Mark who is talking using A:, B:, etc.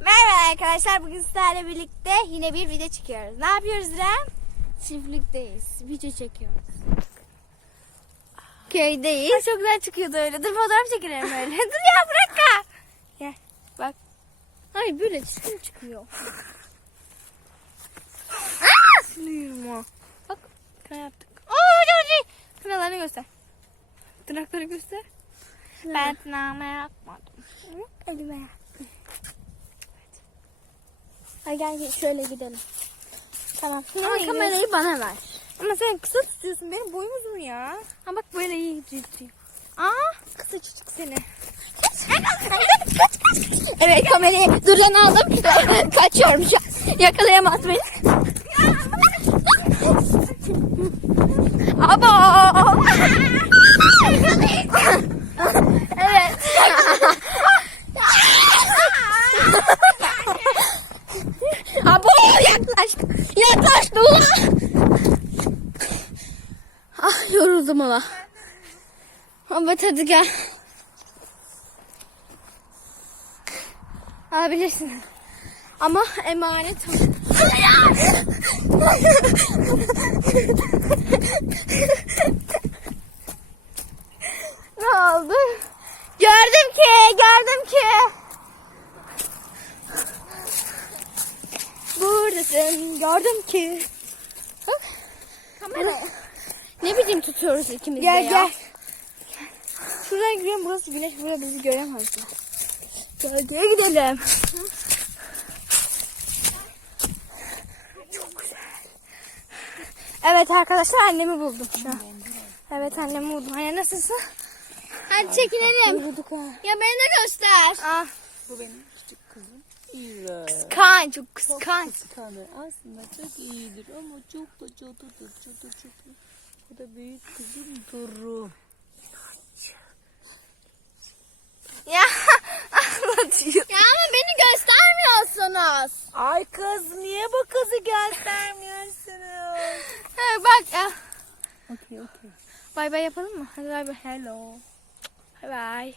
A: Merhaba arkadaşlar. Bugün sizlerle birlikte yine bir video çekiyoruz. Ne yapıyoruz İrem? Çiftlikteyiz. Video çekiyoruz. Köydeyiz. Ay, çok güzel çıkıyordu öyle. Dur fotoğraf çekelim öyle. Dur ya bırak. Gel bak. Ay böyle çirkin çıkıyor. Aa! Sıyırma. Bak kına yaptık. Oo hadi hadi. Kınalarını göster. Tırnakları göster. Ben tırnağıma yapmadım. Elime Hadi gel gel, şöyle gidelim. Tamam. Ama kamerayı bana ver. Ama sen kısa tutuyorsun. Benim boyum uzun ya. Ha bak böyle iyi tutuyor. Aa kısa çocuk seni. evet kamerayı durdan aldım. Kaçıyorum şu an. Yakalayamaz beni. Abo. Evet. Abo. Ah yoruldum ulan. Evet hadi gel. Alabilirsin. Ama emanet. ne oldu? Gördüm ki, gördüm ki. Buradasın, gördüm ki. Bak. Kamera. Ne bileyim tutuyoruz ikimiz de
B: Gel
A: ya.
B: gel. Şuradan girelim burası güneş burada bizi göremez.
A: Gölgeye gidelim. Çok güzel. Evet arkadaşlar annemi buldum şu an. Evet annemi buldum. Anne nasılsın? Hadi çekinelim.
B: Bulduk ha.
A: Ya beni de göster. Ah,
B: Bu benim küçük kızım. İyi.
A: kıskanç, çok kıskanç.
B: Kıskanır. Aslında çok iyidir ama çok da cadıdır. Cadı cadı. Bu da büyük kızım Duru.
A: Ya anlatıyor. Ya ama beni göstermiyorsunuz.
B: Ay kız niye bu kızı göstermiyorsunuz?
A: Ha, bak ya.
B: Okey okey.
A: Bay bay yapalım mı? Hadi bay bay. Hello. Bay bay.